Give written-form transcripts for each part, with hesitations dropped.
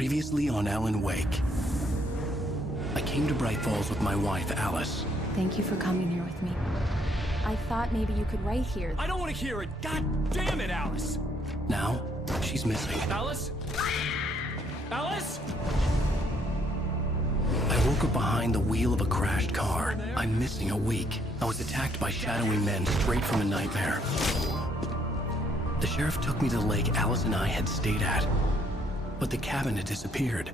Previously on Alan Wake. I came to Bright Falls with my wife, Alice. Thank you for coming here with me. I thought maybe you could write here. I don't want to hear it! God damn it, Alice! Now, she's missing. Alice? Alice? I woke up behind the wheel of a crashed car. I'm missing a week. I was attacked by shadowy men straight from a nightmare. The sheriff took me to the lake Alice and I had stayed at, but the cabin had disappeared.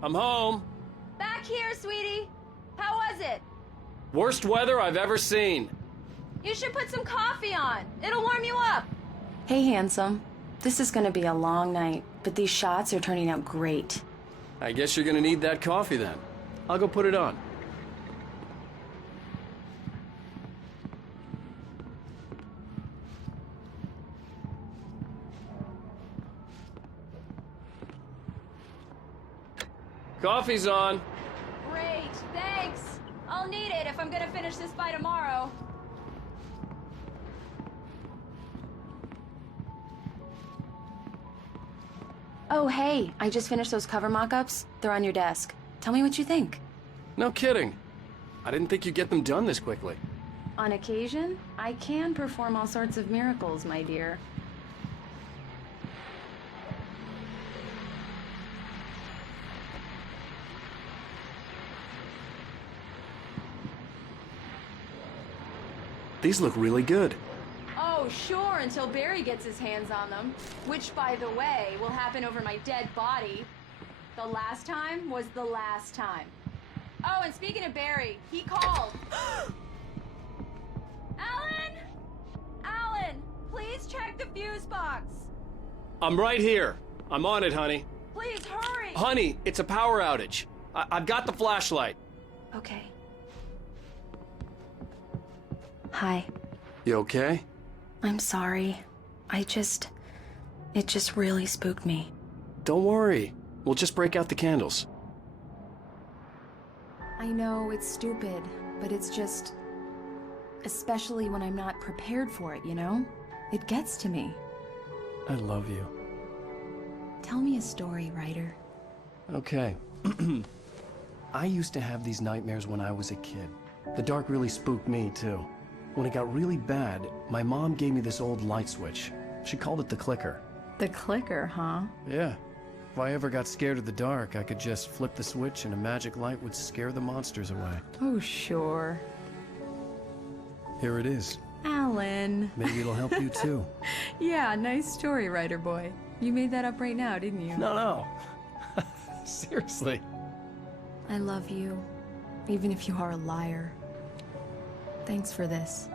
I'm home. Back here, sweetie. How was it? Worst weather I've ever seen. You should put some coffee on. It'll warm you up. Hey, handsome. This is gonna be a long night, but these shots are turning out great. I guess you're gonna need that coffee then. I'll go put it on. Coffee's on. Great, thanks. I'll need it if I'm gonna finish this by tomorrow. Oh, hey, I just finished those cover mock-ups. They're on your desk. Tell me what you think. No kidding. I didn't think you'd get them done this quickly. On occasion, I can perform all sorts of miracles, my dear. These look really good. Oh, sure, until Barry gets his hands on them. Which, by the way, will happen over my dead body. The last time was the last time. Oh, and speaking of Barry, he called. Alan! Alan, please check the fuse box. I'm right here. I'm on it, honey. Please, hurry! Honey, it's a power outage. I've got the flashlight. Okay. Hi. You okay? I'm sorry. It just really spooked me. Don't worry. We'll just break out the candles. I know it's stupid, but it's just... especially when I'm not prepared for it, you know? It gets to me. I love you. Tell me a story, writer. Okay. I used to have these nightmares when I was a kid. The dark really spooked me, too. When it got really bad, my mom gave me this old light switch. She called it the clicker. The clicker, huh? Yeah. If I ever got scared of the dark, I could just flip the switch and a magic light would scare the monsters away. Oh, sure. Here it is. Alan. Maybe it'll help you, too. Yeah, nice story, writer boy. You made that up right now, didn't you? No. Seriously. I love you, even if you are a liar. Thanks for this.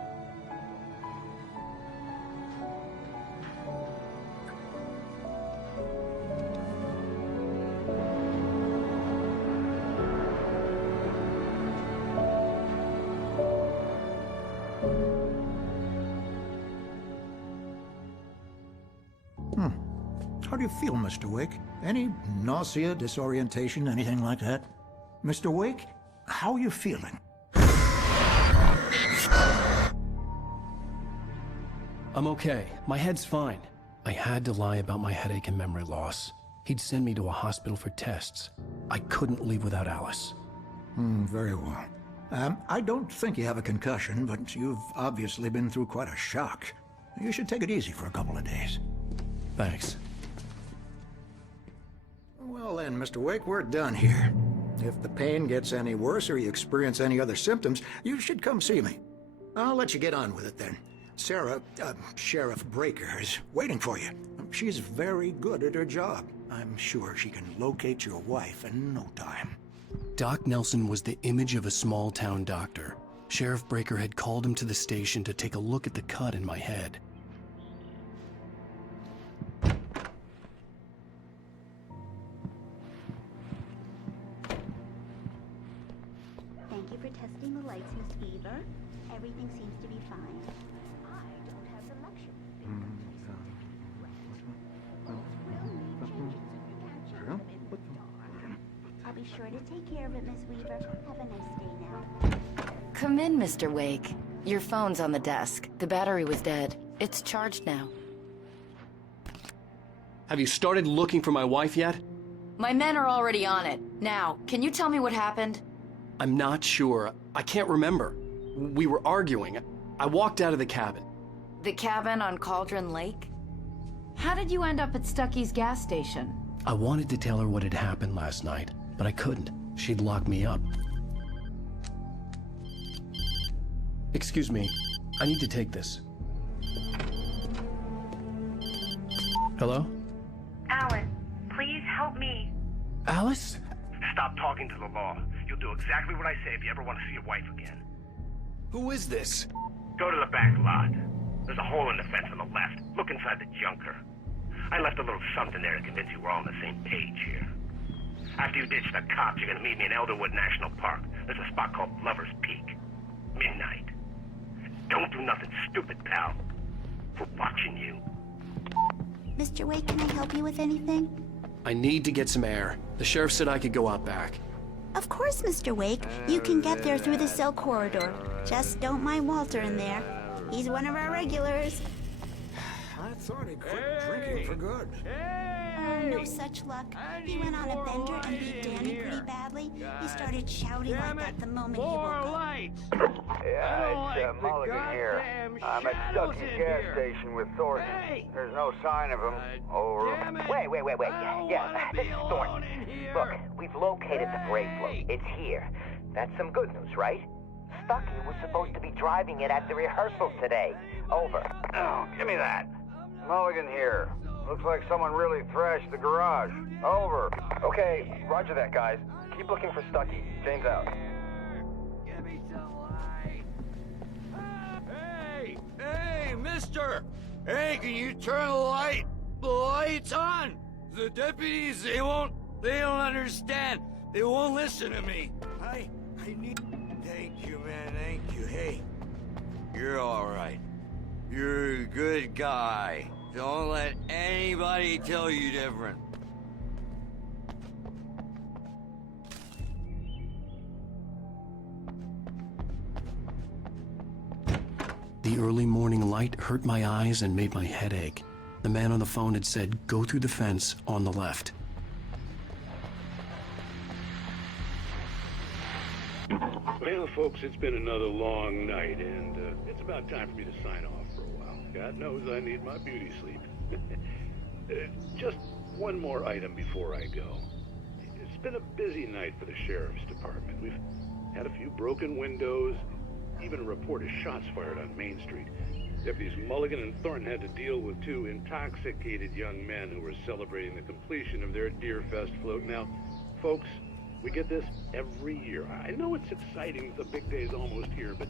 How do you feel, Mr. Wake? Any nausea, disorientation, anything like that? Mr. Wake, how are you feeling? I'm okay. My head's fine. I had to lie about my headache and memory loss. He'd send me to a hospital for tests. I couldn't leave without Alice. Very well. I don't think you have a concussion, but you've obviously been through quite a shock. You should take it easy for a couple of days. Thanks. Well then, Mr. Wake, we're done here. If the pain gets any worse or you experience any other symptoms, you should come see me. I'll let you get on with it then. Sarah, Sheriff Breaker, is waiting for you. She's very good at her job. I'm sure she can locate your wife in no time. Doc Nelson was the image of a small-town doctor. Sheriff Breaker had called him to the station to take a look at the cut in my head. you for testing the lights, Miss Weaver. Everything seems to be fine. I don't have the luxury of being I'll be sure to take care of it, Miss Weaver. Have a nice day now. Come in, Mr. Wake. Your phone's on the desk. The battery was dead. It's charged now. Have you started looking for my wife yet? My men are already on it. Now, can you tell me what happened? I'm not sure. I can't remember. We were arguing. I walked out of the cabin. The cabin on Cauldron Lake? How did you end up at Stucky's gas station? I wanted to tell her what had happened last night, but I couldn't. She'd lock me up. Excuse me. I need to take this. Hello? Alan, please help me. Alice? Stop talking to the law. You'll do exactly what I say if you ever want to see your wife again. Who is this? Go to the back lot. There's a hole in the fence on the left. Look inside the junker. I left a little something there to convince you we're all on the same page here. After you ditch the cops, you're gonna meet me in Elderwood National Park. There's a spot called Lover's Peak. Midnight. Don't do nothing stupid, pal. We're watching you. Mr. Wake, can I help you with anything? I need to get some air. The sheriff said I could go out back. Of course, Mr. Wake. You can get there through the cell corridor. Just don't mind Walter in there. He's one of our regulars. I thought he quit drinking for good. Oh, no such luck. He went on a bender and beat Danny pretty badly. He started shouting like that the moment he woke up. Yeah, it's Mulligan here. I'm at Stucky's gas station with Thornton. There's no sign of him. Over. Wait. Yeah, this is Thornton. Look, we've located the brake float. It's here. That's some good news, right? Stucky was supposed to be driving it at the rehearsal today. Over. Oh, give me that. Mulligan here. Looks like someone really thrashed the garage. Over. Okay, roger that, guys. Keep looking for Stucky. James out. Hey, mister! Hey, can you turn the lights on? The deputies, they don't understand. They won't listen to me. I need... Thank you, man, thank you. Hey, you're all right. You're a good guy. Don't let anybody tell you different. The early morning light hurt my eyes and made my head ache. The man on the phone had said, go through the fence on the left. Well, folks, it's been another long night, and it's about time for me to sign off for a while. God knows I need my beauty sleep. Just one more item before I go. It's been a busy night for the sheriff's department. We've had a few broken windows, even a report of shots fired on Main Street. Deputies Mulligan and Thornton had to deal with two intoxicated young men who were celebrating the completion of their Deerfest float. Now, folks, we get this every year. I know it's exciting, the big day's almost here, but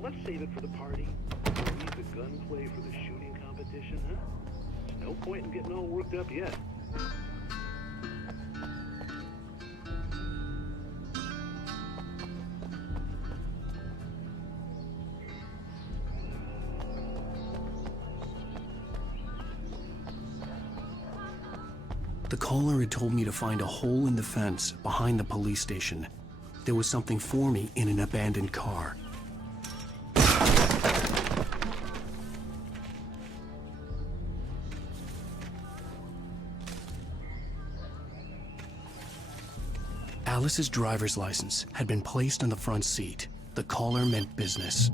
let's save it for the party. Leave the gunplay for the shooting competition, huh? There's no point in getting all worked up yet. The caller had told me to find a hole in the fence behind the police station. There was something for me in an abandoned car. Alice's driver's license had been placed on the front seat. The caller meant business.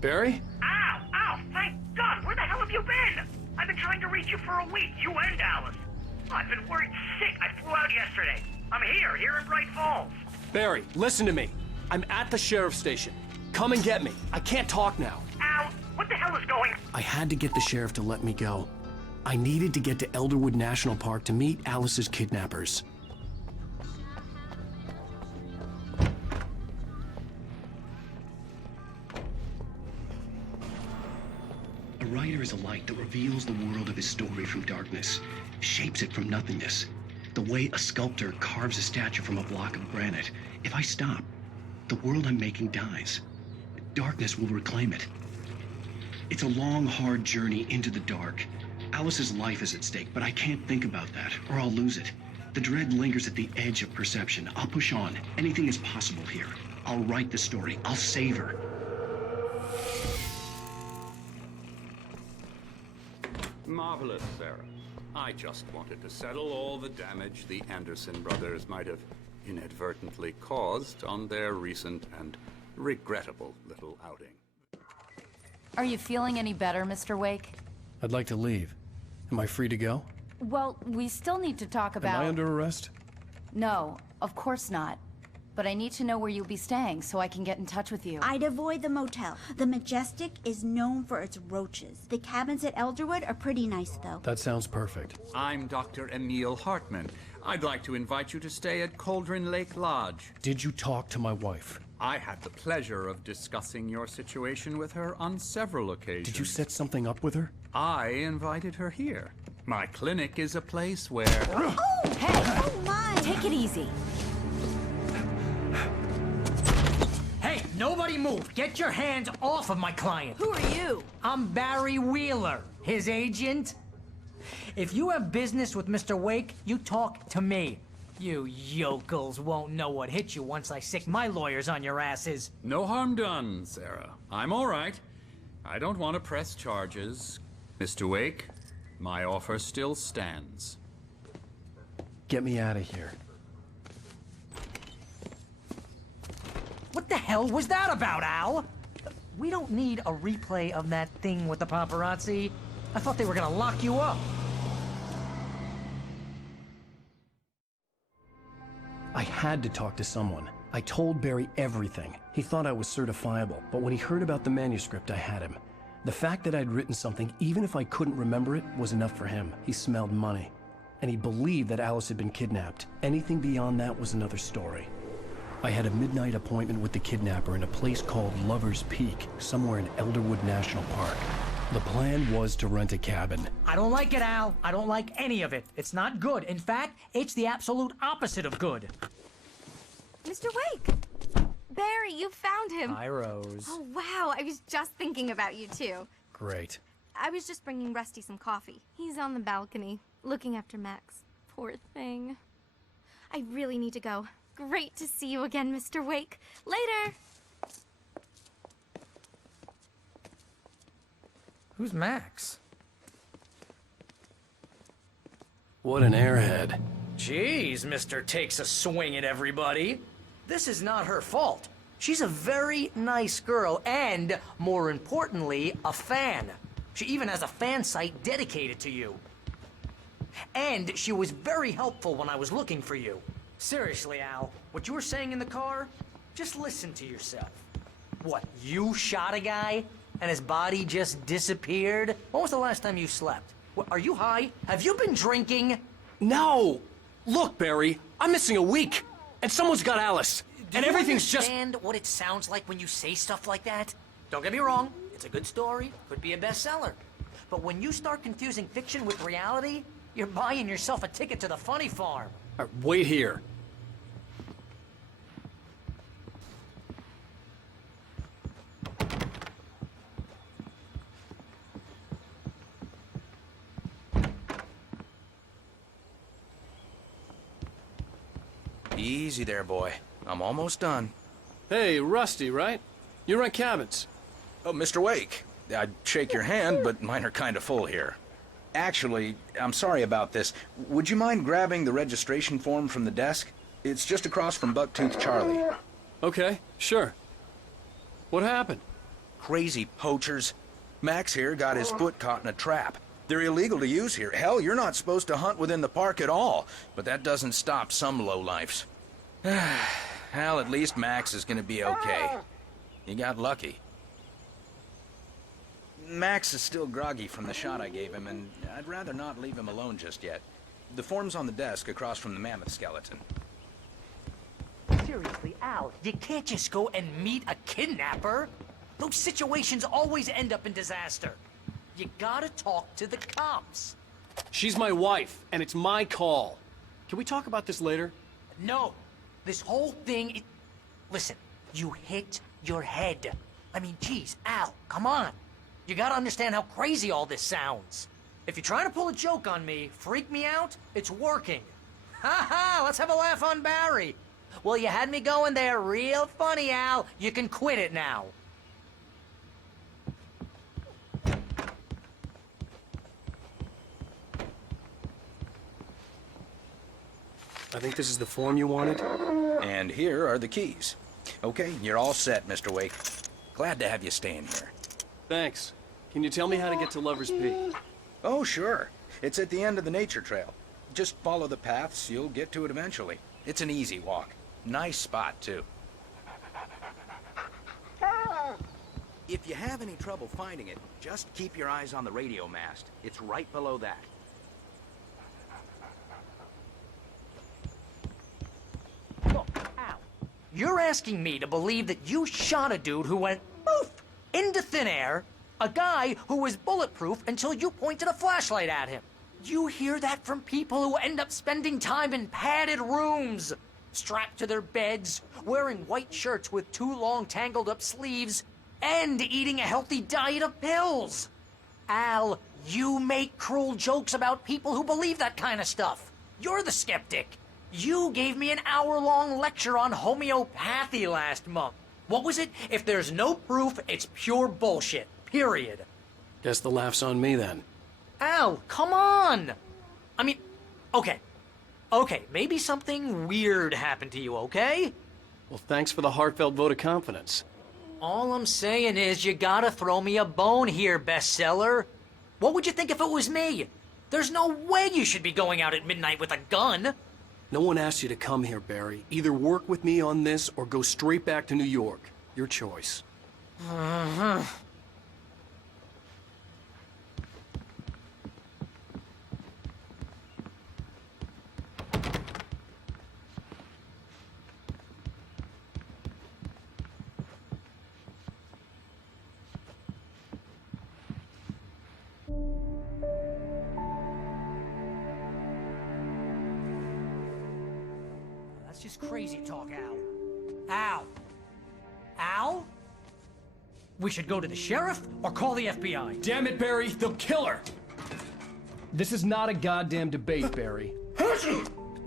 Barry? Ow! Thank God! Where the hell have you been? I've been trying to reach you for a week, you and Alice. I've been worried sick. I flew out yesterday. I'm here in Bright Falls. Barry, listen to me. I'm at the sheriff's station. Come and get me. I can't talk now. Al, what the hell is going... I had to get the sheriff to let me go. I needed to get to Elderwood National Park to meet Alice's kidnappers. A writer is a light that reveals the world of his story from darkness, shapes it from nothingness. The way a sculptor carves a statue from a block of granite. If I stop, the world I'm making dies. Darkness will reclaim it. It's a long, hard journey into the dark. Alice's life is at stake, but I can't think about that, or I'll lose it. The dread lingers at the edge of perception. I'll push on. Anything is possible here. I'll write the story. I'll save her. Marvelous, Sarah. I just wanted to settle all the damage the Anderson brothers might have inadvertently caused on their recent and regrettable little outing. Are you feeling any better, Mr. Wake? I'd like to leave. Am I free to go? Well, we still need to talk about... Am I under arrest? No, of course not. But I need to know where you'll be staying so I can get in touch with you. I'd avoid the motel. The Majestic is known for its roaches. The cabins at Elderwood are pretty nice, though. That sounds perfect. I'm Dr. Emil Hartman. I'd like to invite you to stay at Cauldron Lake Lodge. Did you talk to my wife? I had the pleasure of discussing your situation with her on several occasions. Did you set something up with her? I invited her here. My clinic is a place where... Oh! Hey! Oh, my! Take it easy. Hey, nobody move! Get your hands off of my client! Who are you? I'm Barry Wheeler, his agent. If you have business with Mr. Wake, you talk to me. You yokels won't know what hit you once I sick my lawyers on your asses. No harm done, Sarah. I'm all right. I don't want to press charges. Mr. Wake, my offer still stands. Get me out of here. What the hell was that about, Al? We don't need a replay of that thing with the paparazzi. I thought they were gonna lock you up. I had to talk to someone. I told Barry everything. He thought I was certifiable, but when he heard about the manuscript, I had him. The fact that I'd written something, even if I couldn't remember it, was enough for him. He smelled money. And he believed that Alice had been kidnapped. Anything beyond that was another story. I had a midnight appointment with the kidnapper in a place called Lover's Peak, somewhere in Elderwood National Park. The plan was to rent a cabin. I don't like it, Al. I don't like any of it. It's not good. In fact, it's the absolute opposite of good. Mr. Wake! Barry, you found him. Hi, Rose. Oh, wow. I was just thinking about you, too. Great. I was just bringing Rusty some coffee. He's on the balcony, looking after Max. Poor thing. I really need to go. Great to see you again, Mr. Wake. Later! Who's Max? What an airhead. Jeez, Mr. Takes a swing at everybody. This is not her fault. She's a very nice girl and, more importantly, a fan. She even has a fan site dedicated to you. And she was very helpful when I was looking for you. Seriously, Al, what you were saying in the car, just listen to yourself. What, you shot a guy and his body just disappeared? When was the last time you slept? What, are you high? Have you been drinking? No! Look, Barry, I'm missing a week, and someone's got Alice, and everything's just... Do you understand what it sounds like when you say stuff like that? Don't get me wrong, it's a good story, could be a bestseller. But when you start confusing fiction with reality, you're buying yourself a ticket to the funny farm. All right, wait here. Easy there, boy. I'm almost done. Hey, Rusty, right? You rent cabins. Oh, Mr. Wake. I'd shake your hand, but mine are kind of full here. Actually, I'm sorry about this. Would you mind grabbing the registration form from the desk? It's just across from Bucktooth Charlie. Okay, sure. What happened? Crazy poachers. Max here got his foot caught in a trap. They're illegal to use here. Hell, you're not supposed to hunt within the park at all. But that doesn't stop some lowlifes. Hell, at least Max is gonna be okay. You got lucky. Max is still groggy from the shot I gave him, and I'd rather not leave him alone just yet. The form's on the desk across from the mammoth skeleton. Seriously, Al, you can't just go and meet a kidnapper. Those situations always end up in disaster. You gotta talk to the cops. She's my wife, and it's my call. Can we talk about this later? No. This whole thing... Listen, you hit your head. I mean, geez, Al, come on. You gotta understand how crazy all this sounds. If you're trying to pull a joke on me, freak me out, it's working. Ha ha, let's have a laugh on Barry. Well, you had me going there real funny, Al. You can quit it now. I think this is the form you wanted. And here are the keys. Okay, you're all set, Mr. Wake. Glad to have you staying here. Thanks. Can you tell me how to get to Lover's Peak? Oh, sure. It's at the end of the nature trail. Just follow the paths, you'll get to it eventually. It's an easy walk. Nice spot, too. If you have any trouble finding it, just keep your eyes on the radio mast. It's right below that. Look, Al, you're asking me to believe that you shot a dude who went poof into thin air, a guy who was bulletproof until you pointed a flashlight at him. You hear that from people who end up spending time in padded rooms, strapped to their beds, wearing white shirts with too long tangled up sleeves, and eating a healthy diet of pills. Al, you make cruel jokes about people who believe that kind of stuff. You're the skeptic. You gave me an hour-long lecture on homeopathy last month. What was it? If there's no proof, it's pure bullshit. Period. Guess the laugh's on me then. Al, come on! I mean, okay, maybe something weird happened to you, okay? Well, thanks for the heartfelt vote of confidence. All I'm saying is you gotta throw me a bone here, bestseller. What would you think if it was me? There's no way you should be going out at midnight with a gun. No one asked you to come here, Barry. Either work with me on this or go straight back to New York. Your choice. That's just crazy talk, Al. Al? Al? We should go to the sheriff or call the FBI. Damn it, Barry, they'll kill her! This is not a goddamn debate, Barry.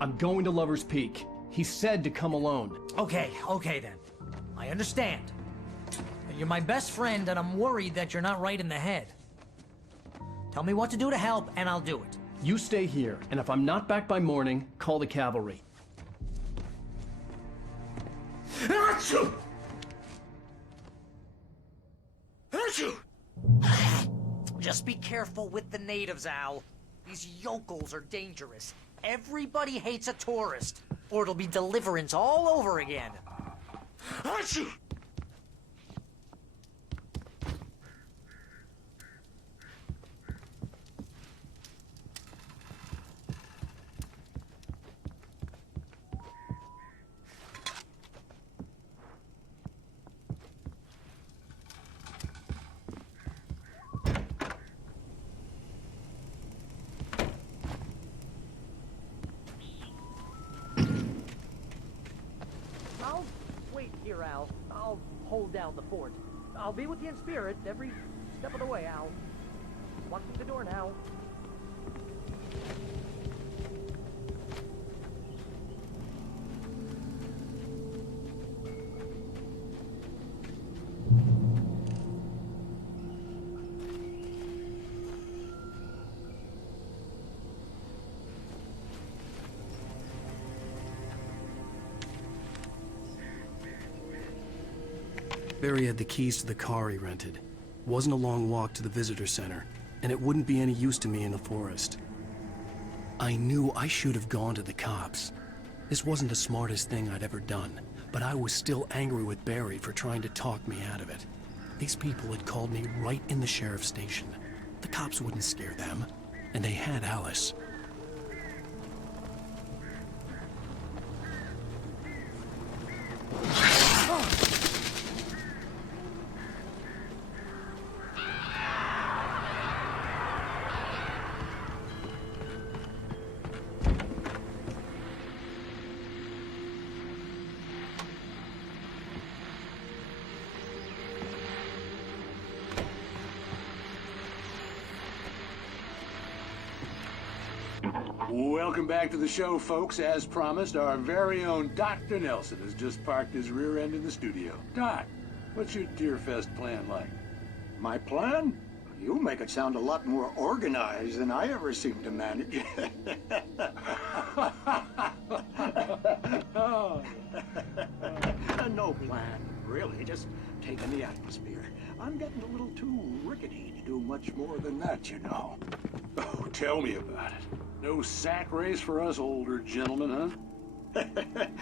I'm going to Lover's Peak. He said to come alone. Okay then. I understand. You're my best friend, and I'm worried that you're not right in the head. Tell me what to do to help, and I'll do it. You stay here, and if I'm not back by morning, call the cavalry. Achoo! Just be careful with the natives, Al. These yokels are dangerous. Everybody hates a tourist, or it'll be Deliverance all over again. Achoo! I'll wait here, Al. I'll hold down the fort. I'll be with you in spirit every step of the way, Al. Walk through the door now. Barry had the keys to the car he rented. Wasn't a long walk to the visitor center, and it wouldn't be any use to me in the forest. I knew I should have gone to the cops. This wasn't the smartest thing I'd ever done, but I was still angry with Barry for trying to talk me out of it. These people had called me right in the sheriff's station. The cops wouldn't scare them, and they had Alice. Welcome back to the show, folks. As promised, our very own Dr. Nelson has just parked his rear end in the studio. Doc, what's your Deerfest plan like? My plan? You make it sound a lot more organized than I ever seem to manage. No plan, really. Just taking the atmosphere. I'm getting a little too rickety to do much more than that, you know. Oh, tell me about it. No sack race for us older gentlemen, huh?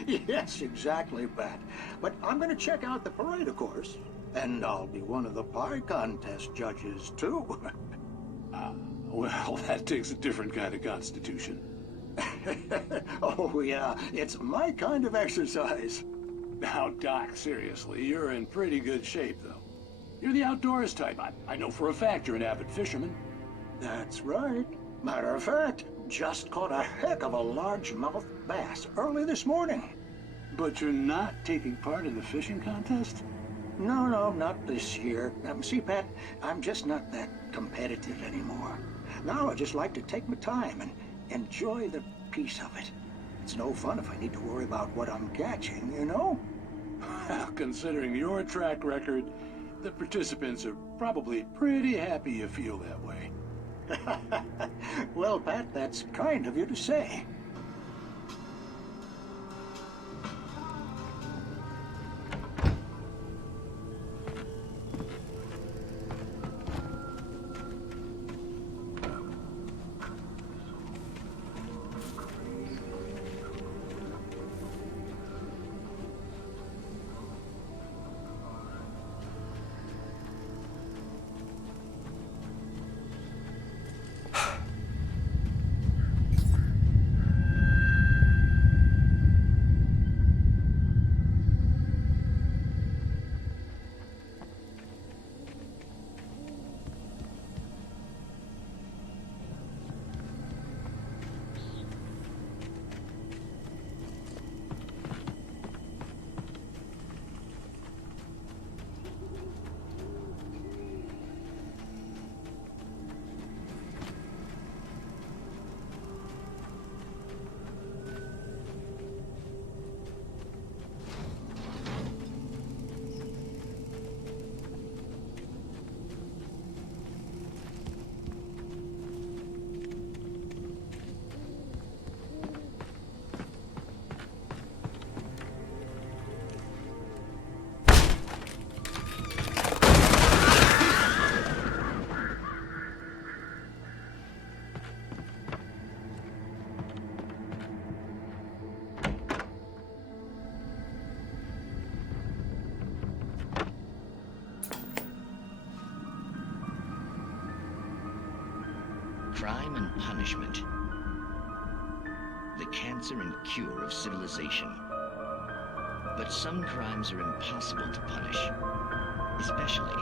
Yes, exactly, Pat. But I'm going to check out the parade, of course. And I'll be one of the pie contest judges, too. Well, that takes a different kind of constitution. Oh, yeah. It's my kind of exercise. Now, Doc, seriously, you're in pretty good shape, though. You're the outdoors type. I know for a fact you're an avid fisherman. That's right. Matter of fact, just caught a heck of a largemouth bass early this morning. But you're not taking part in the fishing contest? No, not this year. See, Pat, I'm just not that competitive anymore. Now I just like to take my time and enjoy the peace of it. It's no fun if I need to worry about what I'm catching, you know? Well, considering your track record, the participants are probably pretty happy you feel that way. Well, Pat, that's kind of you to say. Crime and punishment. The cancer and cure of civilization. But some crimes are impossible to punish, especially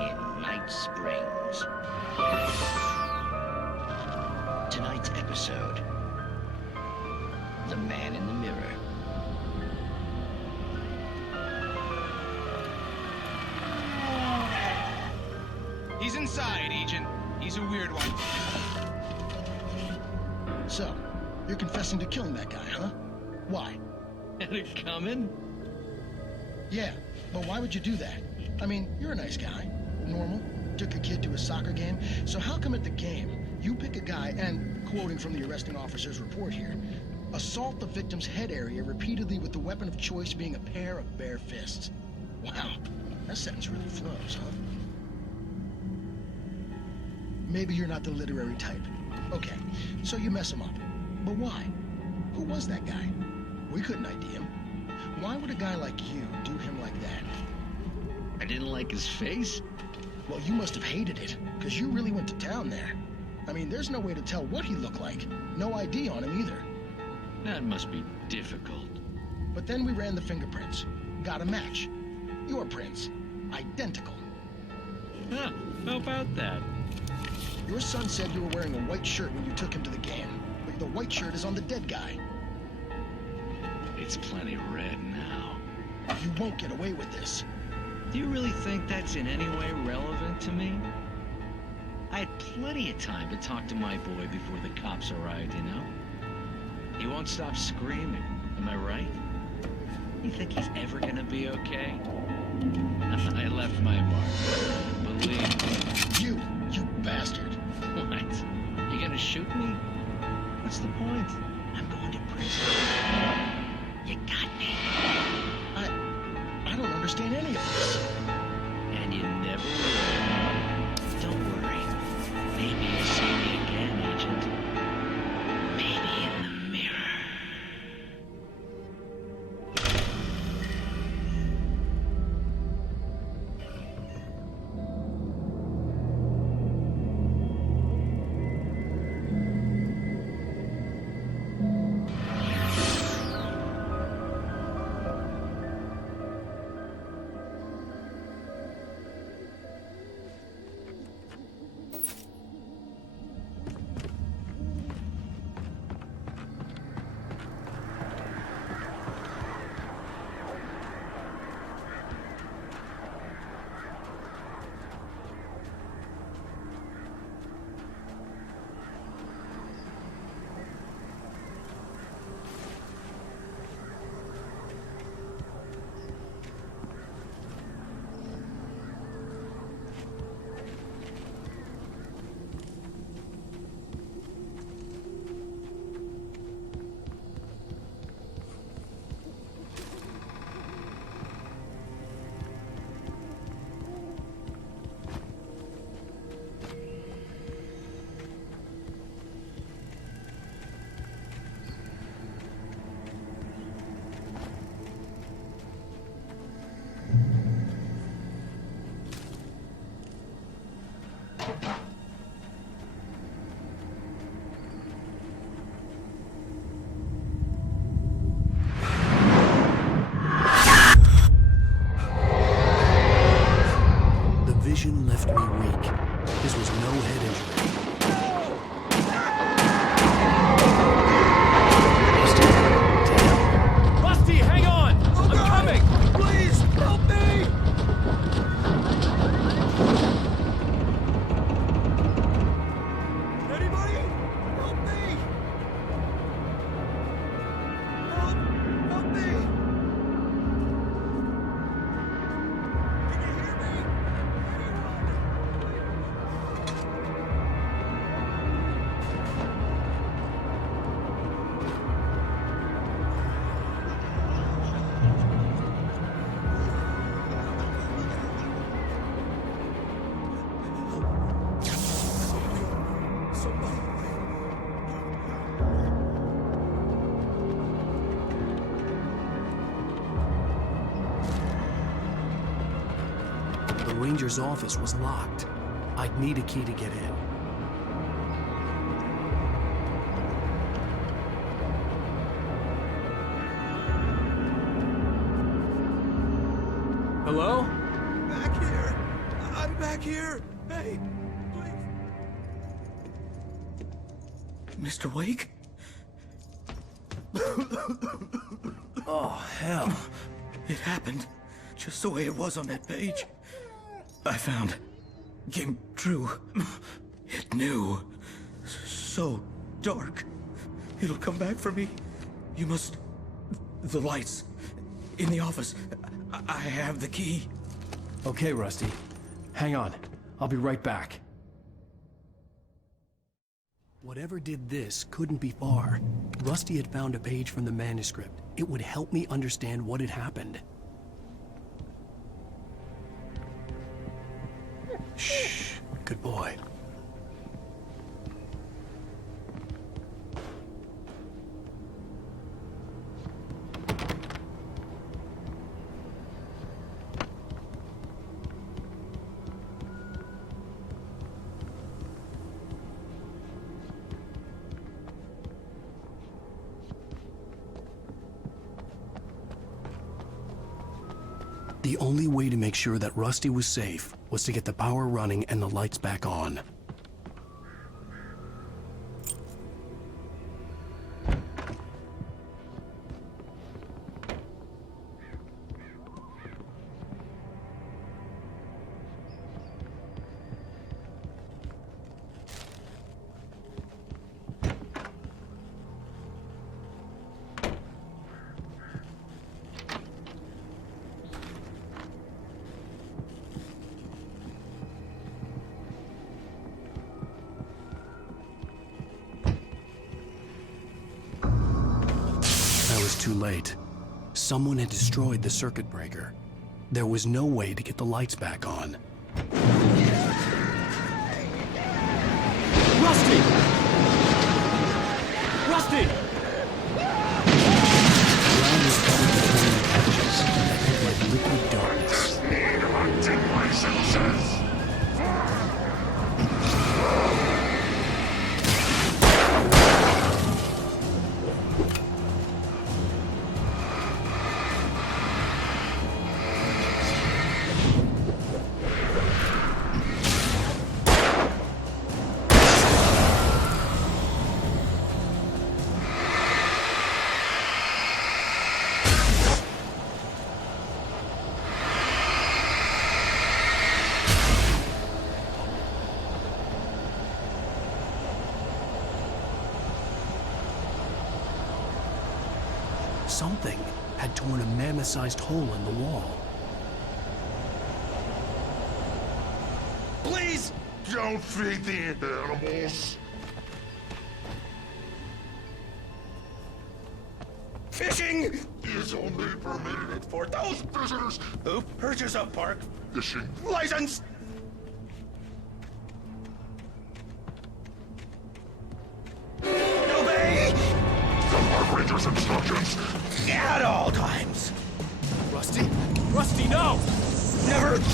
in Night Springs. Tonight's episode, The Man in the Mirror. He's inside, Agent. He's a weird one. So, you're confessing to killing that guy, huh? Why? Had it coming? Yeah, but why would you do that? I mean, you're a nice guy. Normal. Took a kid to a soccer game. So how come at the game, you pick a guy and, quoting from the arresting officer's report here, assault the victim's head area repeatedly with the weapon of choice being a pair of bare fists? Wow, that sentence really flows, huh? Maybe you're not the literary type. Okay, so you mess him up. But why? Who was that guy? We couldn't ID him. Why would a guy like you do him like that? I didn't like his face? Well, you must have hated it, because you really went to town there. I mean, there's no way to tell what he looked like. No ID on him either. That must be difficult. But then we ran the fingerprints. Got a match. Your prints. Identical. Huh, how about that? Your son said you were wearing a white shirt when you took him to the game, but the white shirt is on the dead guy. It's plenty red now. You won't get away with this. Do you really think that's in any way relevant to me? I had plenty of time to talk to my boy before the cops arrived, you know? He won't stop screaming, am I right? You think he's ever gonna be okay? I left my mark. Believe me. You bastard. What? You gonna shoot me? What's the point? I'm going to prison. You got me. I don't understand any of this. And you never will. Don't worry. Maybe you'll see me again, Agent. Maybe in the mirror. The vision left me weak. This was no head injury. Rusty, hang on! I'm coming! Please, help me! Anybody? Help me! Help me! The ranger's office was locked. I'd need a key to get in. Hello? Back here! I'm back here! Hey, please! Mr. Wake? Oh, hell. It happened just the way it was on that page. I found. Came true. It knew. So dark. It'll come back for me. You must... The lights. In the office. I have the key. Okay, Rusty. Hang on. I'll be right back. Whatever did this couldn't be far. Rusty had found a page from the manuscript. It would help me understand what had happened. Shh. Good boy. The only way to make sure that Rusty was safe was to get the power running and the lights back on. too late. Someone had destroyed the circuit breaker. There was no way to get the lights back on. Rusty! Rusty! Ground was covered with flaming patches that looked like liquid darkness. Something had torn a mammoth-sized hole in the wall. Please! Don't feed the animals. Fishing is only permitted for those visitors who purchase a park fishing license. Obey the park ranger's instructions at all times. Rusty? Rusty, no! No Never! roads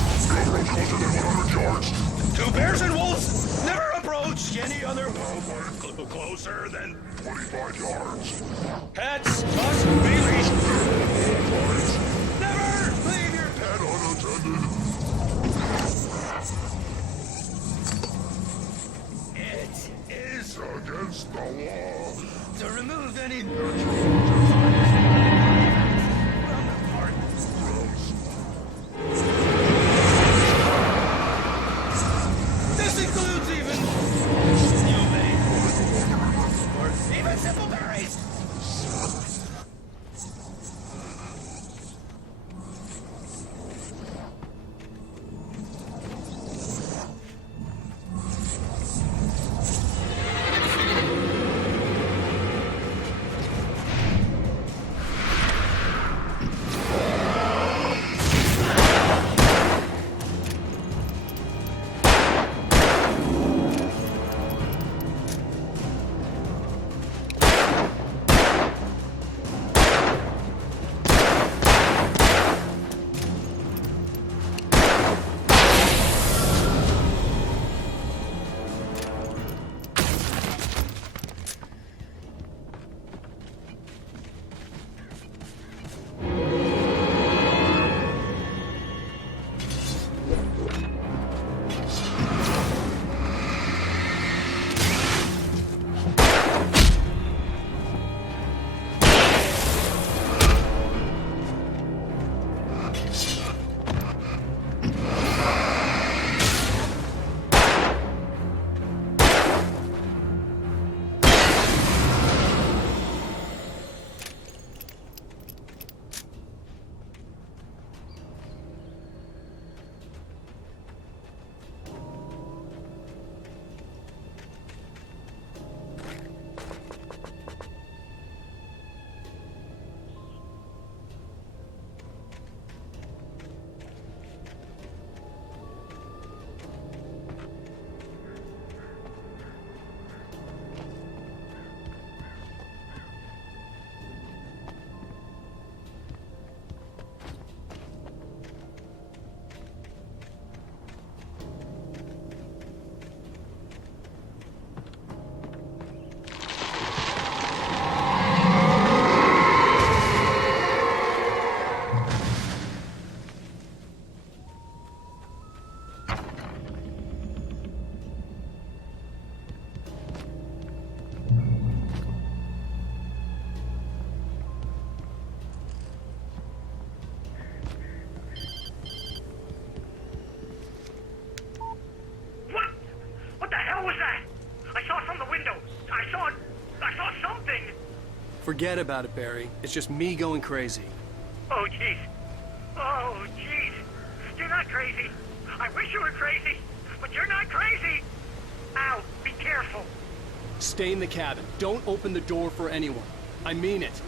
closer than 100 yards. Two bears and wolves never approach any other wildlife closer than 25 yards. Pets must be leashed. Never leave your Pet unattended. It is against the law to remove any This includes even or even simple berries. Forget about it, Barry. It's just me going crazy. Oh, jeez. Oh, jeez. You're not crazy. I wish you were crazy, but you're not crazy. Ow, be careful. Stay in the cabin. Don't open the door for anyone. I mean it.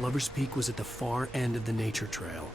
Lover's Peak was at the far end of the nature trail.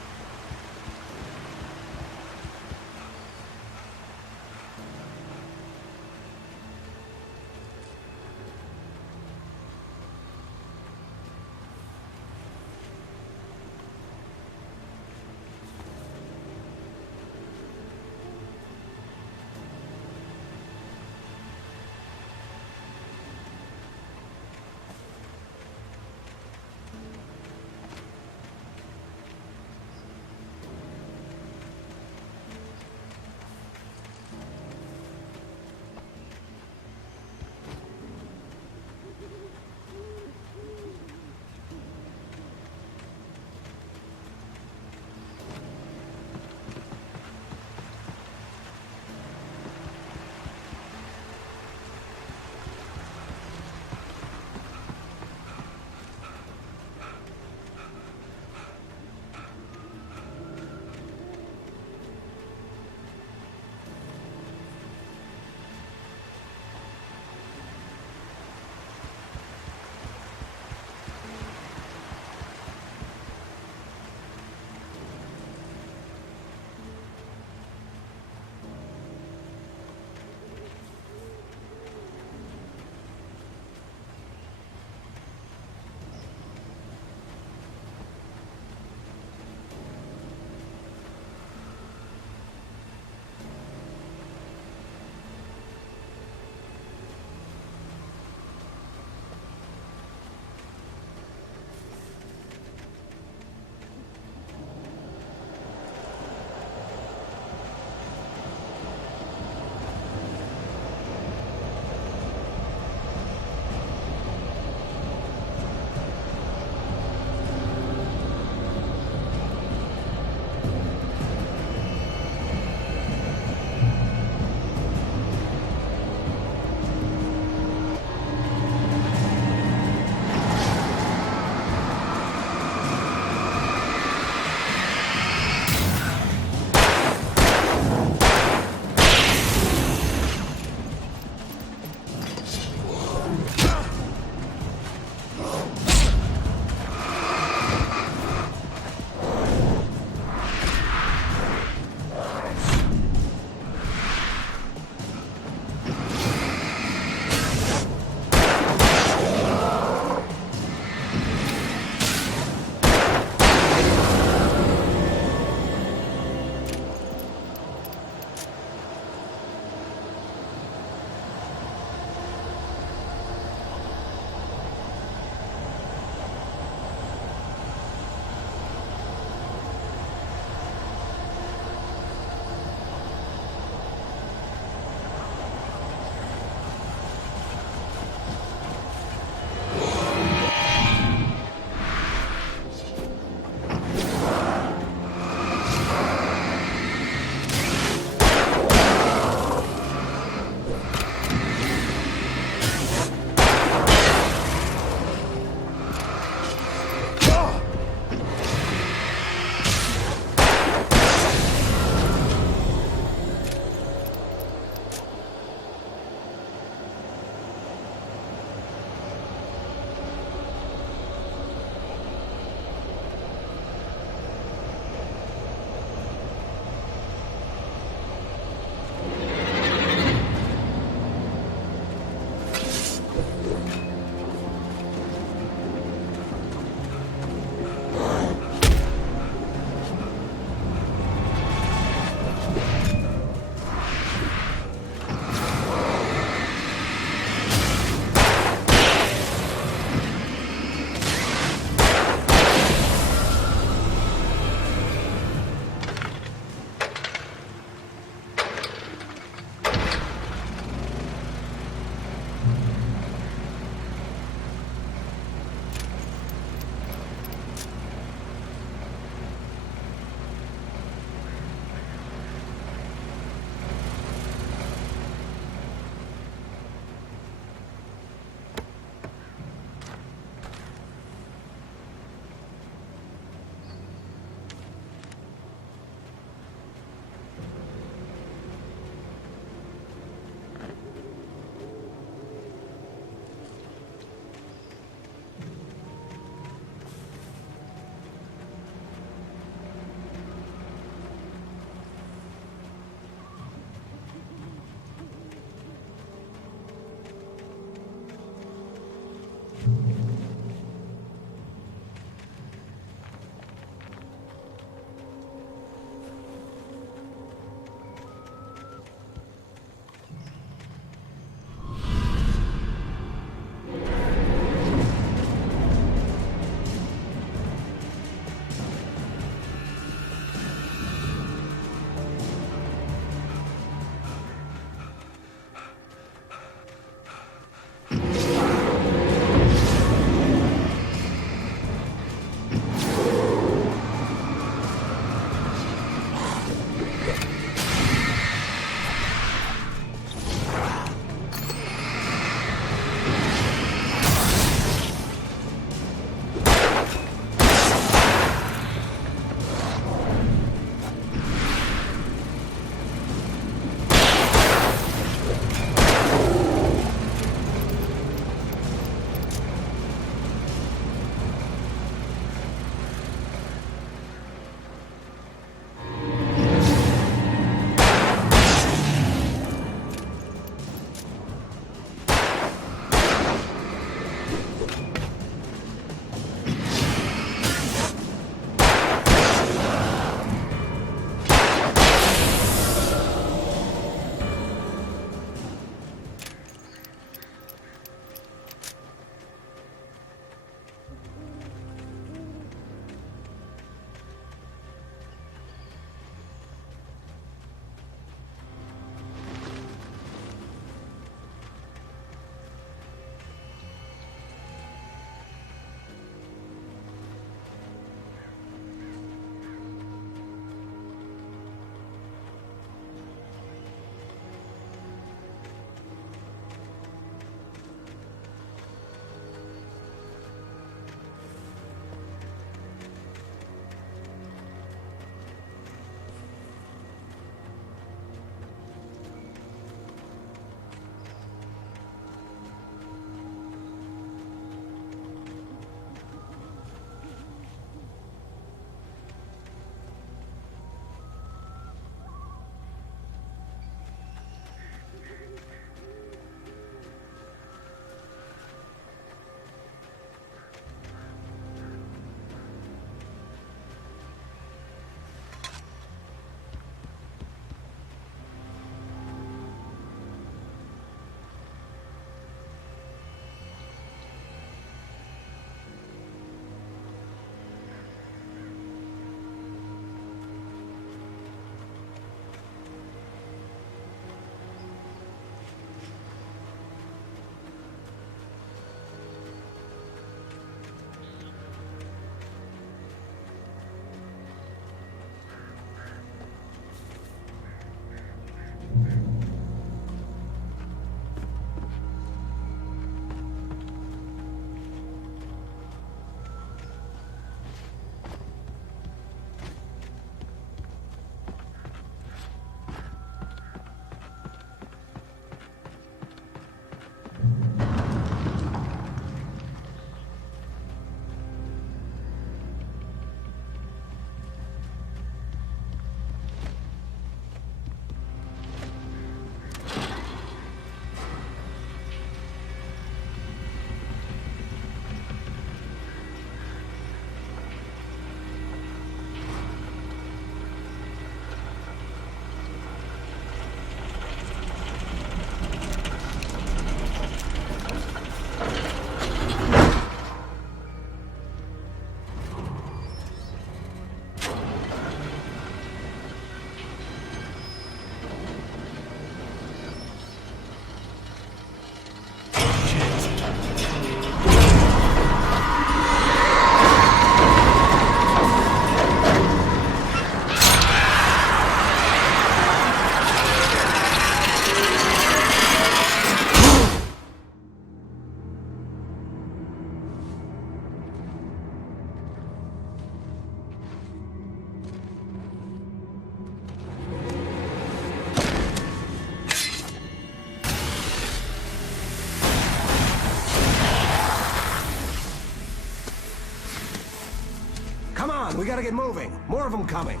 on, we gotta get moving. More of them coming.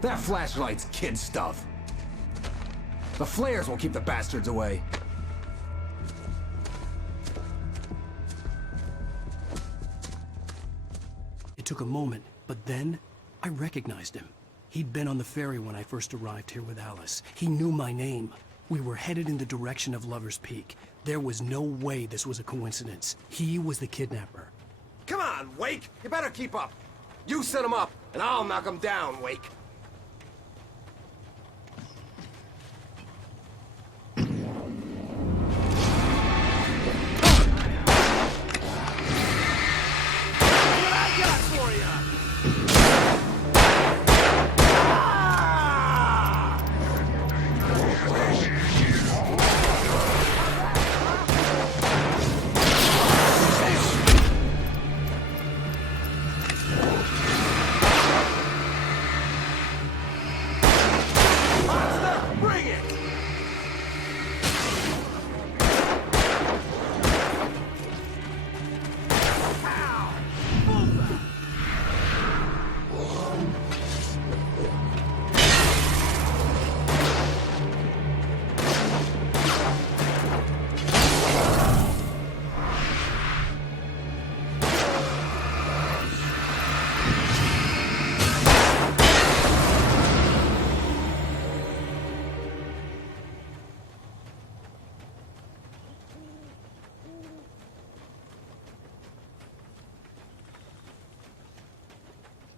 That flashlight's kid stuff. The flares will keep the bastards away. took a moment, but then I recognized him. He'd been on the ferry when I first arrived here with Alice. He knew my name. We were headed in the direction of Lover's Peak. There was no way this was a coincidence. He was the kidnapper. Come on, Wake! You better keep up. You set him up, and I'll knock him down, Wake.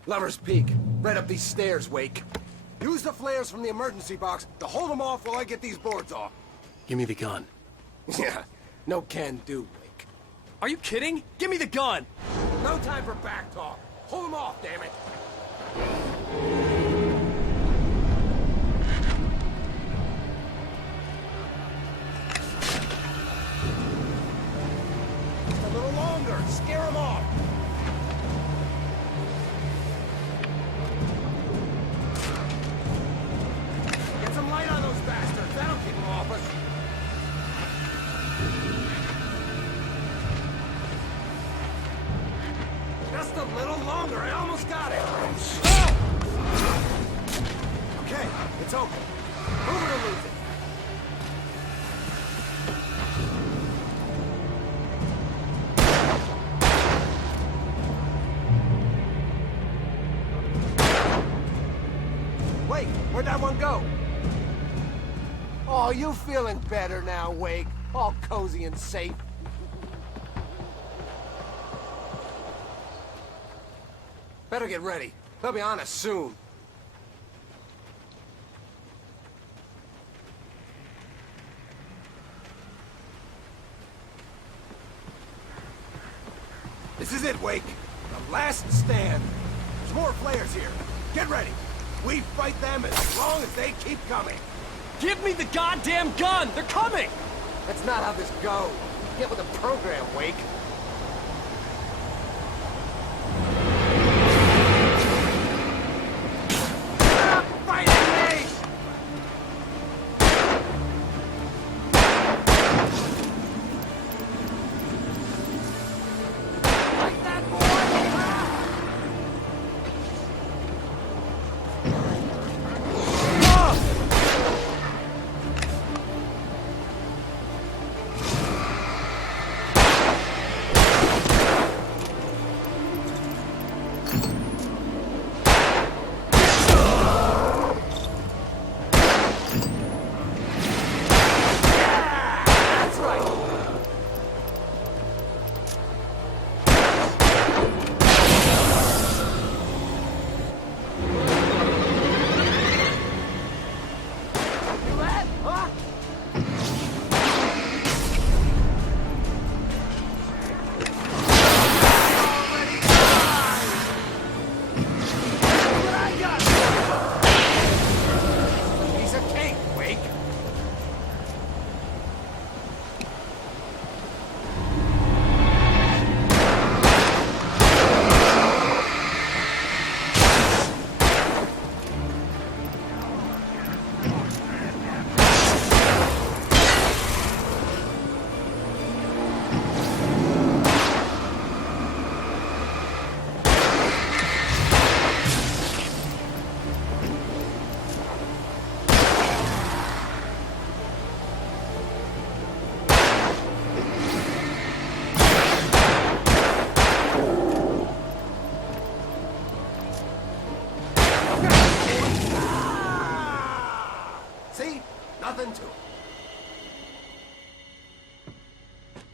Lover's Peak. Right up these stairs, Wake. Use the flares from the emergency box to hold them off while I get these boards off. Give me the gun. Yeah, no can do, Wake. Are you kidding? Give me the gun! No time for back talk. Hold them off, damn it. Just a little longer. Scare them off. Get some light on those bastards. That'll keep them off us. Just a little longer. I almost got it. Oh! Okay, it's open. Move it or lose it. Wake, where'd that one go? Oh, you feeling better now, Wake? All cozy and safe. Better get ready. They'll be on us soon. This is it, Wake. The last stand. There's more flares here. Get ready. We fight them as long as they keep coming. Give me the goddamn gun! They're coming! That's not how this goes. Get with the program, Wake.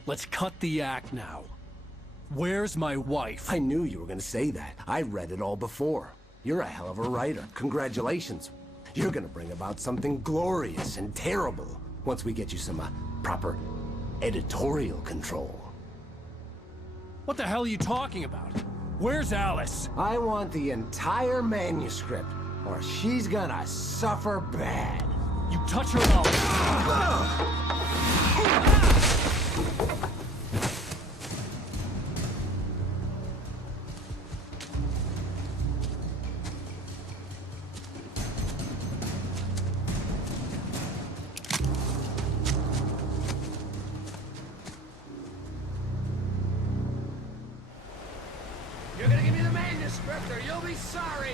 Let's cut the act now. Where's my wife? I knew you were gonna say that. I read it all before. You're a hell of a writer. Congratulations. You're gonna bring about something glorious and terrible once we get you some proper editorial control. What the hell are you talking about? Where's Alice? I want the entire manuscript, or she's gonna suffer bad. You touch her now. You're gonna give me the manuscript or you'll be sorry!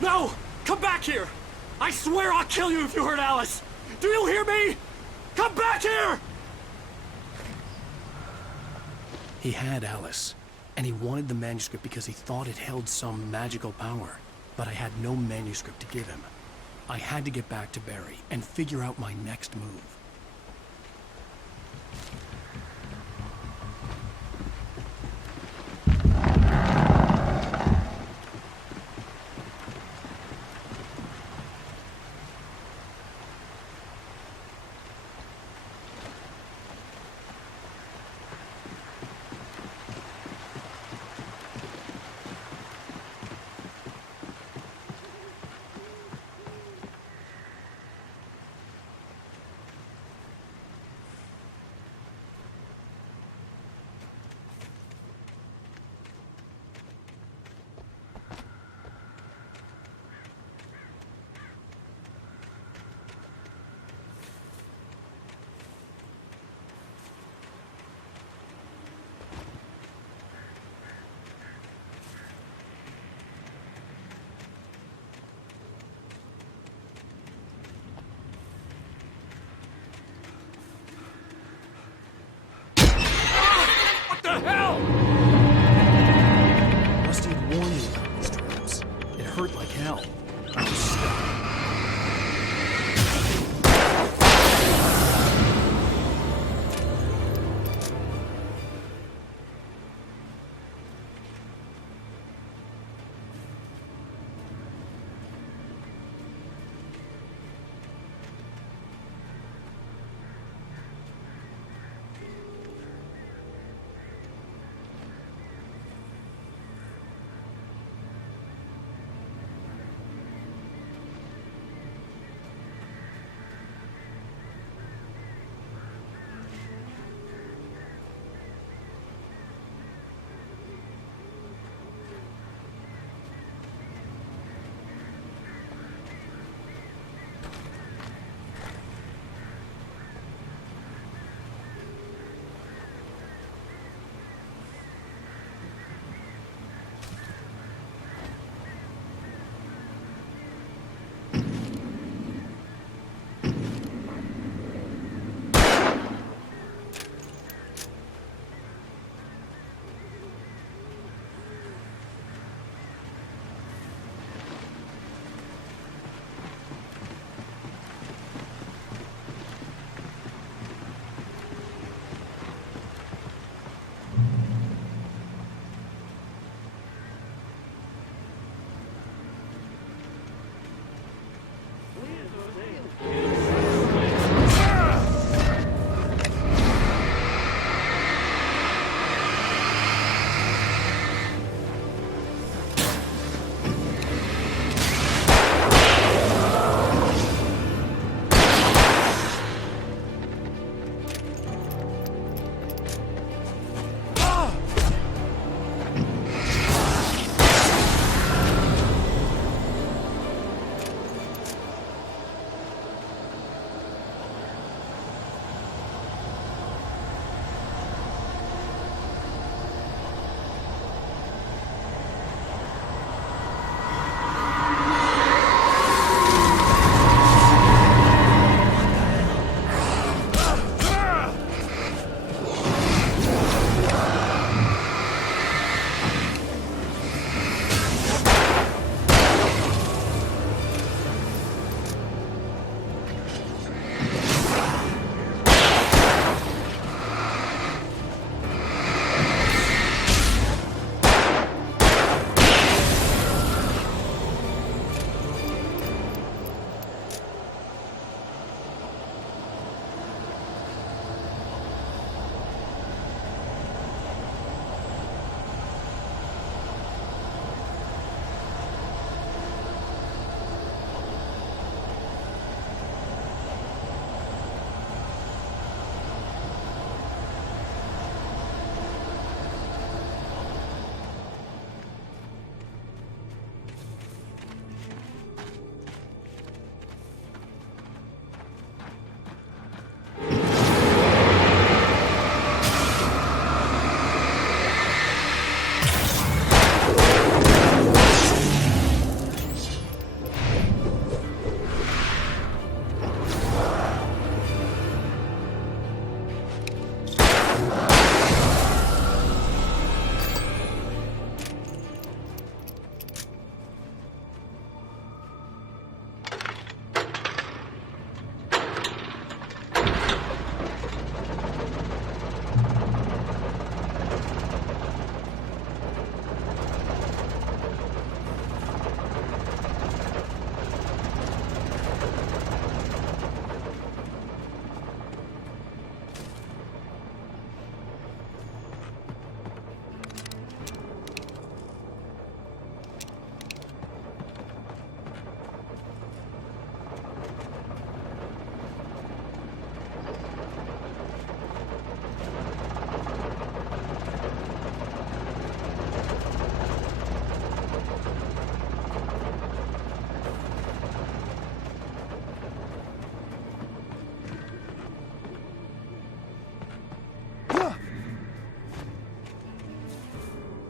No! Come back here! I swear I'll kill you if you hurt Alice! Do you hear me? Come back here! He had Alice, and he wanted the manuscript because he thought it held some magical power. But I had no manuscript to give him. I had to get back to Barry and figure out my next move.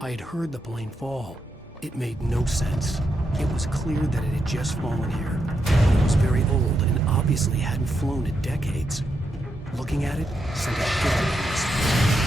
I had heard the plane fall. It made no sense. It was clear that it had just fallen here. It was very old and obviously hadn't flown in decades. Looking at it sent a shiver down my spine.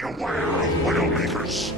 beware of Widowmakers.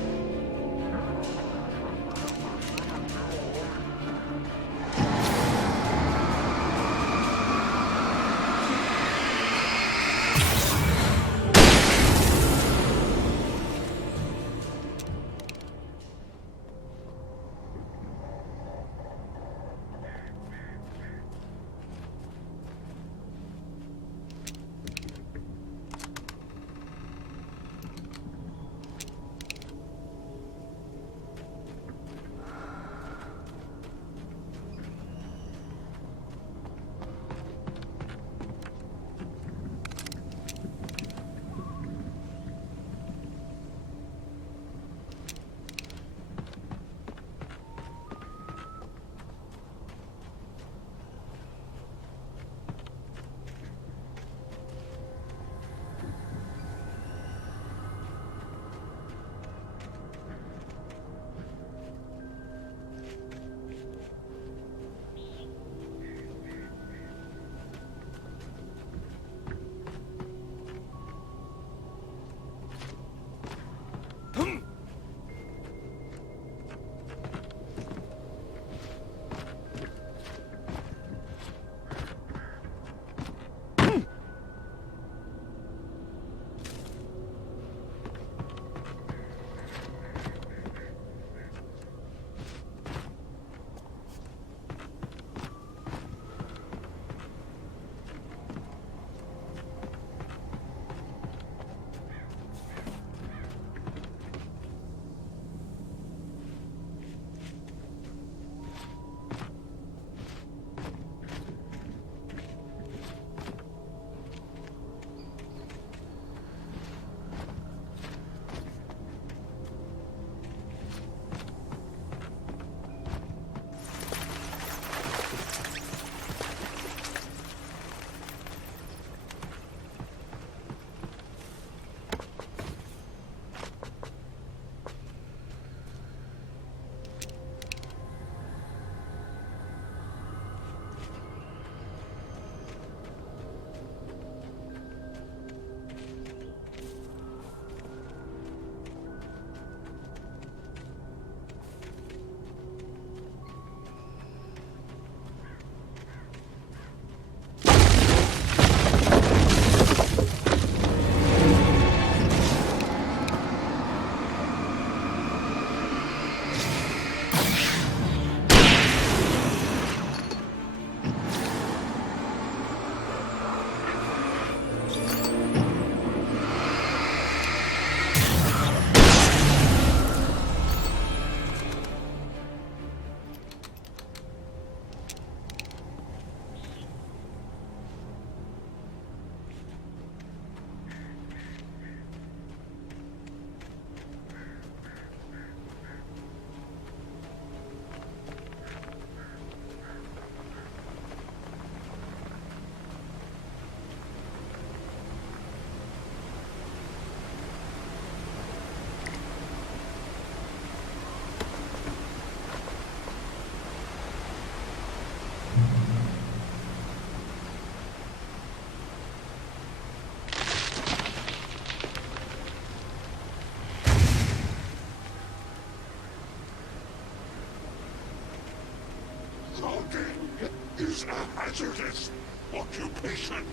Is a hazardous occupation.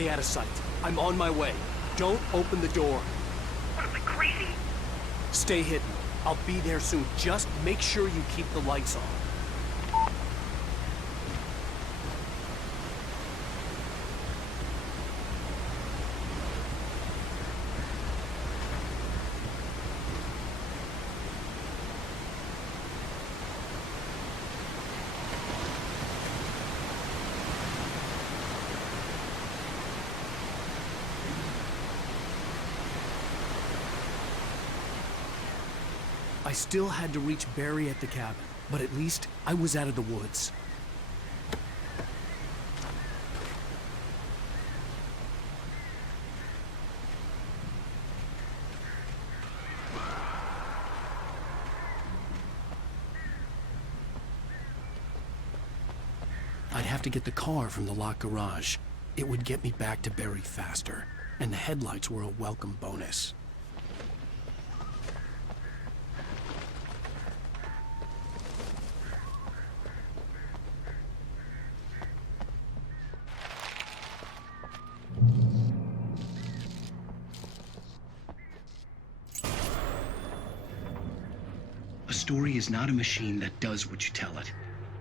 Stay out of sight. I'm on my way. Don't open the door. What am I, crazy? Stay hidden. I'll be there soon. Just make sure you keep the lights on. I still had to reach Barry at the cabin, but at least I was out of the woods. I'd have to get the car from the locked garage. It would get me back to Barry faster, and the headlights were a welcome bonus. A story is not a machine that does what you tell it.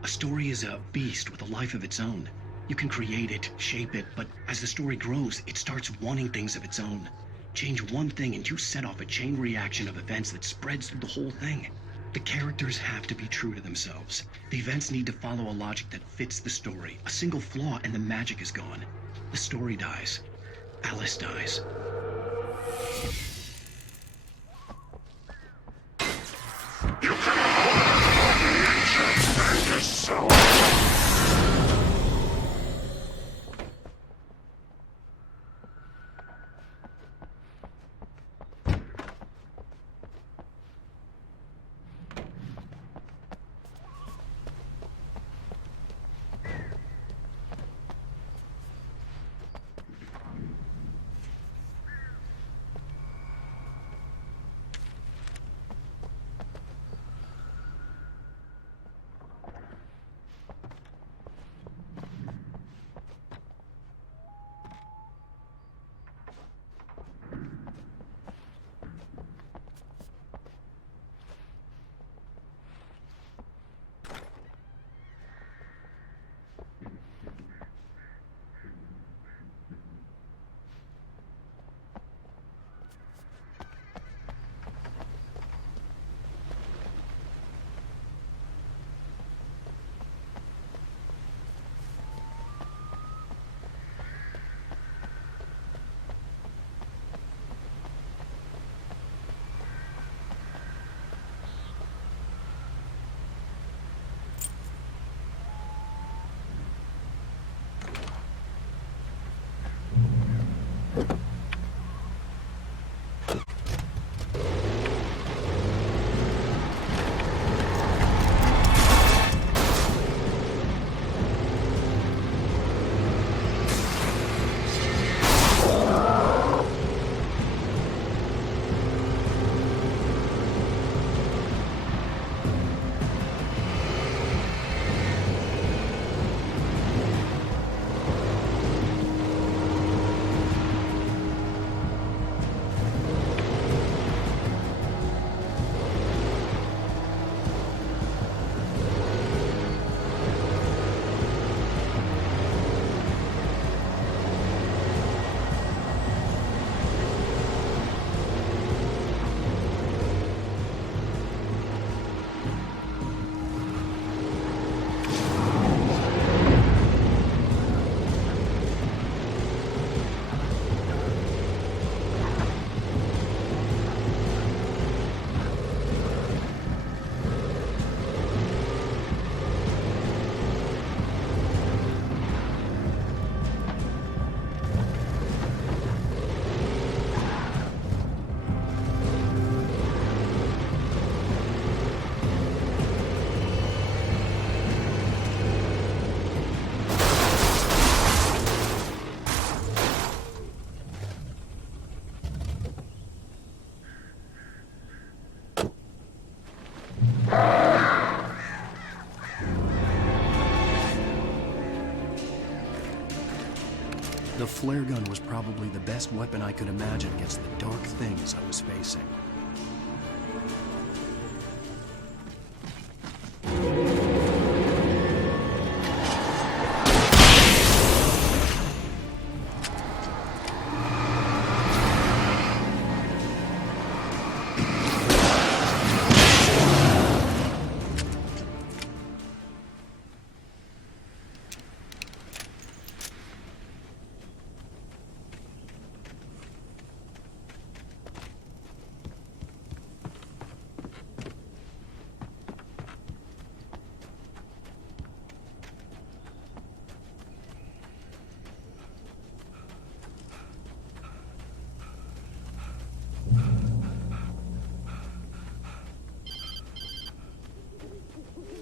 A story is a beast with a life of its own. You can create it, shape it, but as the story grows, it starts wanting things of its own. Change one thing and you set off a chain reaction of events that spreads through the whole thing. The characters have to be true to themselves. The events need to follow a logic that fits the story. A single flaw and the magic is gone. The story dies. Alice dies. flare gun was probably the best weapon I could imagine against the dark things I was facing.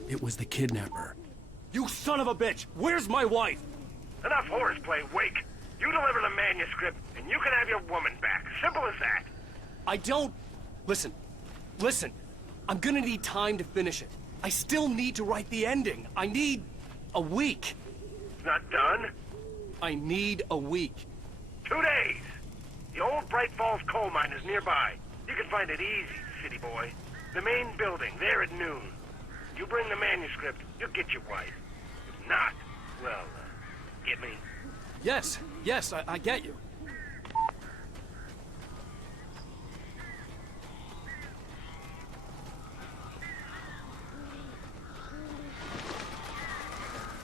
It was the kidnapper. You son of a bitch! Where's my wife? Enough horseplay, Wake. You deliver the manuscript, and you can have your woman back. Simple as that. I don't... Listen. I'm gonna need time to finish it. I still need to write the ending. I need... a week. It's not done? I need a week. 2 days. The old Bright Falls coal mine is nearby. You can find it easy, city boy. The main building, there at noon. You bring the manuscript, you'll get your wife. If not, well, get me? Yes, I get you.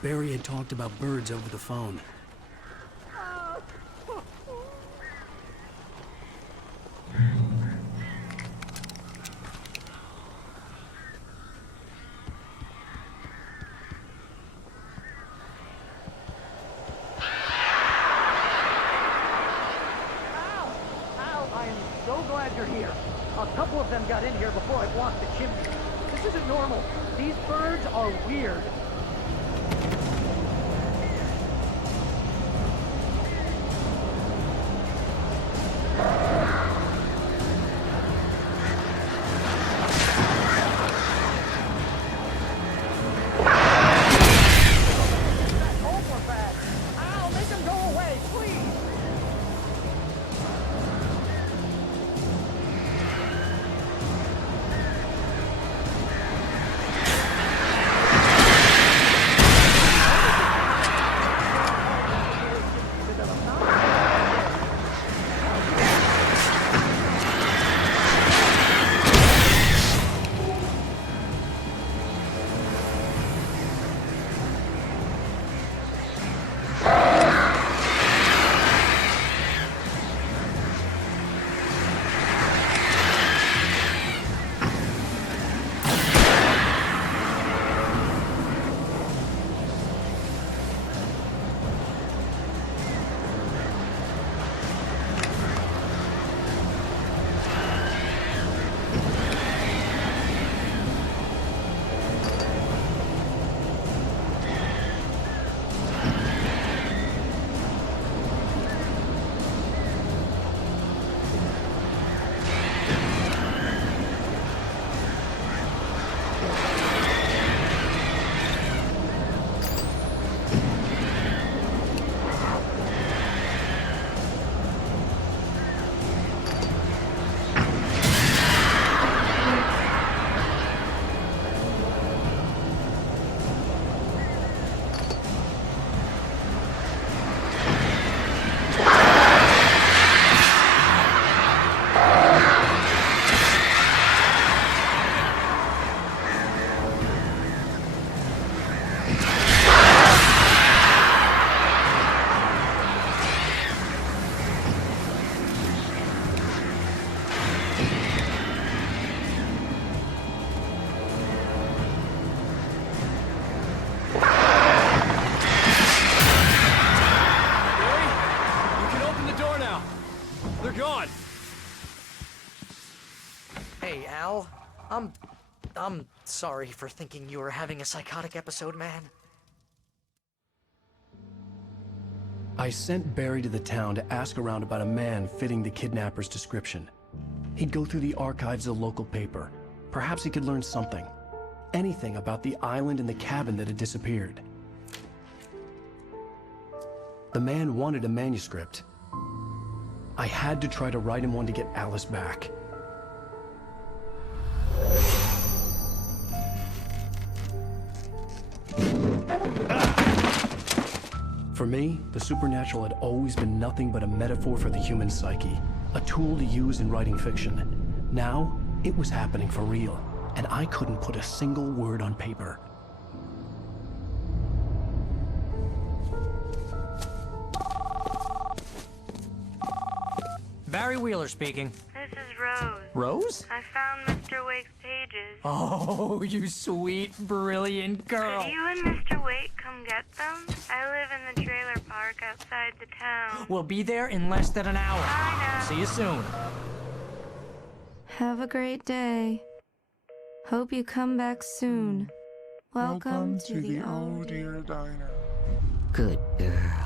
Barry had talked about birds over the phone. You're here. A couple of them got in here before I blocked the chimney. This isn't normal. These birds are weird. Hey, Al. I'm sorry for thinking you were having a psychotic episode, man. I sent Barry to the town to ask around about a man fitting the kidnapper's description. He'd go through the archives of the local paper. Perhaps he could learn something. Anything about the island and the cabin that had disappeared. The man wanted a manuscript. I had to try to write him one to get Alice back. For me, the supernatural had always been nothing but a metaphor for the human psyche, a tool to use in writing fiction. Now, it was happening for real, and I couldn't put a single word on paper. Barry Wheeler speaking. This is Rose. Rose? I found Mr. Wake's pages. Oh, you sweet, brilliant girl. Could you and Mr. Wake come get them? I live in the trailer park outside the town. We'll be there in less than an hour. Bye now. See you soon. Have a great day. Hope you come back soon. Welcome to the Oh Dear Diner. Good girl.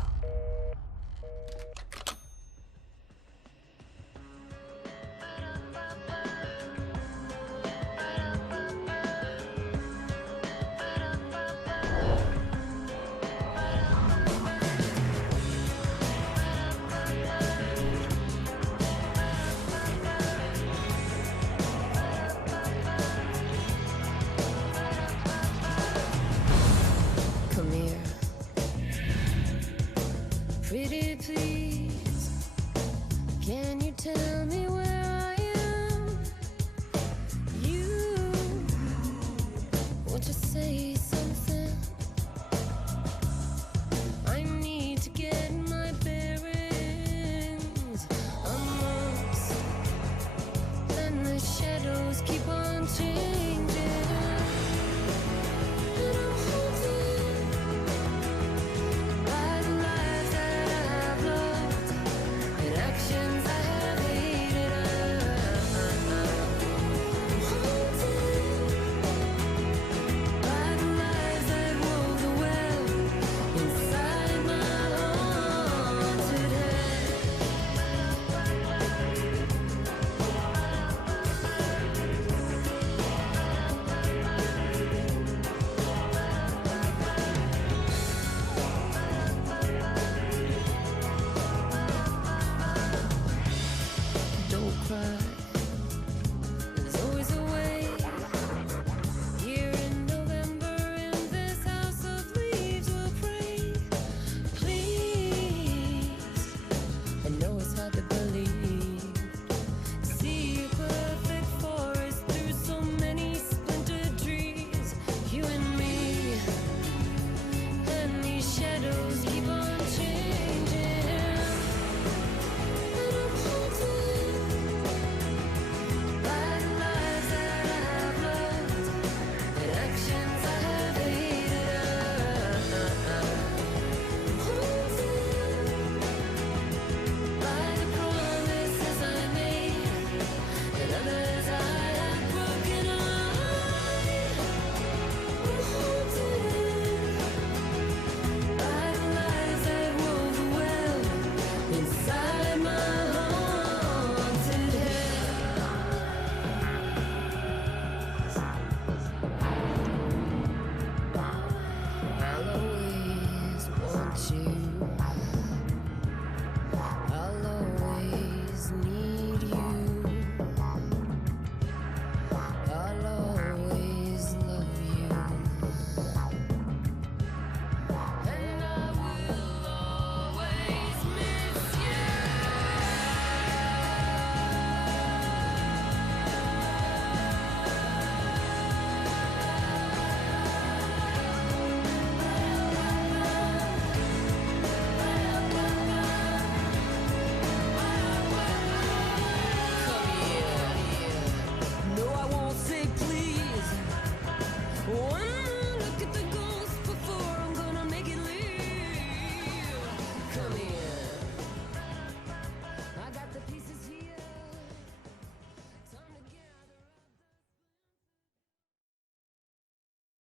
Come here. Pretty please, can you tell me where I am? You want to say something? I need to get my bearings amongst, and the shadows keep on changing. And I'm holding by the lives that I've loved, in action